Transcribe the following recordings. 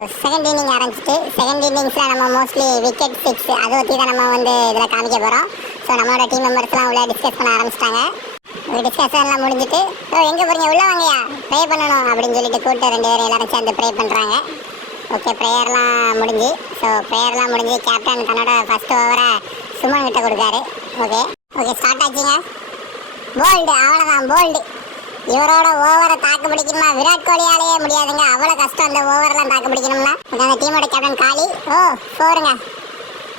Second inning ஆரம்பிச்சிட்டு second இன்னிங்ஸில் நம்ம மோஸ்ட்லி விக்கெட் சிக்ஸ் அதை பற்றி தான் நம்ம வந்து இதில் காமிக்க போகிறோம். ஸோ நம்மளோட டீம் மெம்பர்ஸ்லாம் உள்ள டிஸ்கஸ் பண்ண ஆரம்பிச்சிட்டாங்க. டிஸ்கஷன்லாம் முடிஞ்சிட்டு எங்கே போகிறீங்க உள்ளே வாங்கயா ப்ரே பண்ணணும் அப்படின்னு சொல்லிட்டு கூப்பிட்டு 2 பேரும் எல்லாரும் சேர்ந்து ப்ரே பண்ணுறாங்க. ஓகே, ப்ரேயர்லாம் முடிஞ்சு. ஸோ ப்ரேயர்லாம் முடிஞ்சு கேப்டன் தன்னோட ஃபர்ஸ்ட் ஓவரை சுமன் கிட்ட கொடுக்காரு. ஓகே ஓகே ஸ்டார்ட் ஆச்சுங்க. போல்டு, அவ்வளோதான் போல்டு. இவரோட ஓவரை தாக்கு பிடிக்கணுமா விராட் கோலியாலேயே முடியாதுங்க. அவ்வளோ கஷ்டம் அந்த ஓவரெலாம் தாக்கு பிடிக்கணும்னா. அந்த டீமோட கேப்டன் காலி. ஓ 4ங்க,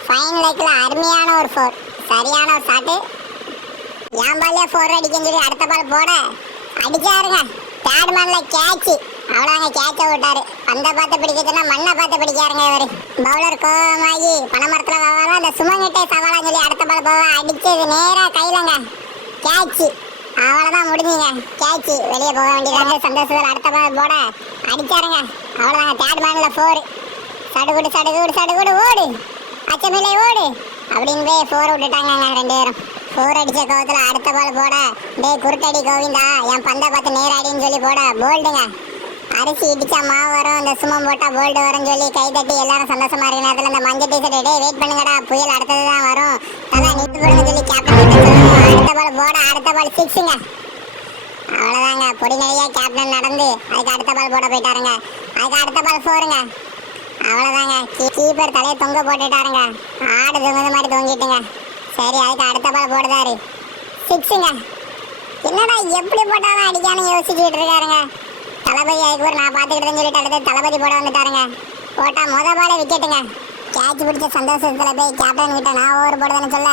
ஃபைன் லைக்கில் அருமையான ஒரு 4, சரியான ஒரு ஷாட்டு. என் பால்லே 4 அடிக்கன்னு சொல்லி அடுத்த பால் போட அடிச்சாருங்க. தேர்ட் மேனில் கேட்சு, அவ்வளோங்க கேட்சை விட்டாரு. பந்தை பார்த்து பிடிக்கச்சுன்னா மண்ணை பார்த்து பிடிக்காருங்க இவர். பவுலர் கோவமாகி பணமரத்தில் வவாலும் அந்த சுமங்கிட்டே சவாலான்னு சொல்லி அடுத்த பால் போக அடிச்சது நேராக கையிலங்க கேட்சு. அவ்வளோதான் முடிஞ்சுங்க. கேட்சு வெளியே போக வேண்டியதாங்க. சந்தோஷத்தில் அடுத்த பால் போட அடிச்சாருங்க. அவ்வளோதாங்க. தேர்ட் மேனில் 4. சடுகுடு சடுகுடு சடுகுடு ஓடு அச்சமில்லை ஓடு அப்படின்னு போய் 4 விட்டுட்டாங்க 2 பேரும். 4 அடித்த கோவத்தில் அடுத்த பால் போட டே குருட்டடி கோவிந்தா என் பந்தை பார்த்து நேராடின்னு சொல்லி போட போல்டுங்க. அரிசி இடிச்சா மாவு வரும், இந்த சுமம் போட்டால் போல்டு வரும்னு சொல்லி கை தட்டி எல்லாரும் சந்தோஷமா இருக்கிற நேரத்தில் இந்த மஞ்சள் டிஷர்ட் டே வெயிட் பண்ணுங்கடா புயல் அடுத்தது தான் வரும் தலை நின்று போடுன்னு சொல்லி கேப்டன் அடுத்த பால் போட அடுத்த பால் 6ங்க. அவ்வளோதாங்க. பொடி நிறையா கேப்டன் நடந்து அதுக்கு அடுத்த பால் போட போயிட்டாருங்க. அதுக்கு அடுத்த பால் 4ங்க. அவ்வளோதாங்க. கீப்பர் தலையை தொங்க போட்டுட்டாருங்க. ஆடு தொங்குது மாதிரி தொங்கிட்டுங்க. சரி, அதுக்கு அடுத்த பால் போடுதாரு 6ங்க. என்னடா எப்படி போட்டாலும் அடிக்கான்னு யோசிச்சுட்டு இருக்காருங்க. தளபதி அதுக்கு நான் பார்த்துக்கிட்டேன்னு சொல்லிட்டு அடுத்து தளபதி போட வந்துட்டாருங்க. போட்டால் பாலே விக்கெட்டுங்க. கேட்ச் பிடிச்ச சந்தோஷத்தில் போய் கேப்டன் கிட்ட நான் ஓவர் போடுதுன்னு சொல்ல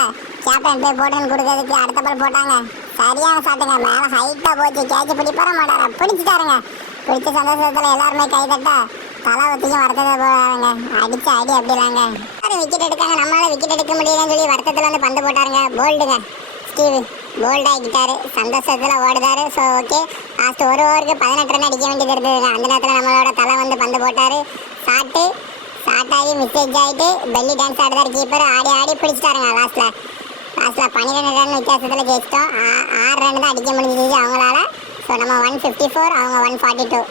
கேப்டன் போய் போட்டுன்னு கொடுக்கறதுக்கு அடுத்த பால் போட்டாங்க. சரியான சாட்டுங்க. மேலே ஹைட்டாக போச்சு. கேட்ச் பிடிப்பார மாட்டாரா பிடிச்சிட்டாருங்க. பிடிச்ச சந்தோஷத்தில் எல்லாருமே கை தட்ட தலை ஒத்திக்கும் வருத்தத்தை போகிறாங்க. அடிச்ச அடி அப்படிலாங்க. விக்கெட் எடுக்காங்க, நம்மளால விக்கெட் எடுக்க முடியலன்னு சொல்லி வருத்தத்தில் வந்து பந்து போட்டாருங்க. போல்டுங்க. ஸ்டீவ் போல்ட் ஆகிட்டாரு. சந்தோஷத்தில் ஓடுதாரு. ஸோ ஓகே, லாஸ்ட் ஒரு ஓவருக்கு 18 ரன் அடிக்க வேண்டியது இருந்ததுங்க. அந்த நேரத்தில் நம்மளோட தலை வந்து பந்து போட்டார். ஷாட்டாகி மிஸ்டேக் ஆகிட்டு பெல்லி டான்ஸ் ஆடுதார் கீப்பர். ஆடி ஆடி பிடிச்சிட்டாருங்க. லாஸ்ட்டில் 12 ரன் வித்தியாசத்தில் ஜெயிச்சிட்டோம். 6 ரன் தான் அடிக்க முடிஞ்சிச்சு அவங்களால. ஸோ நம்ம 154, அவங்க 142.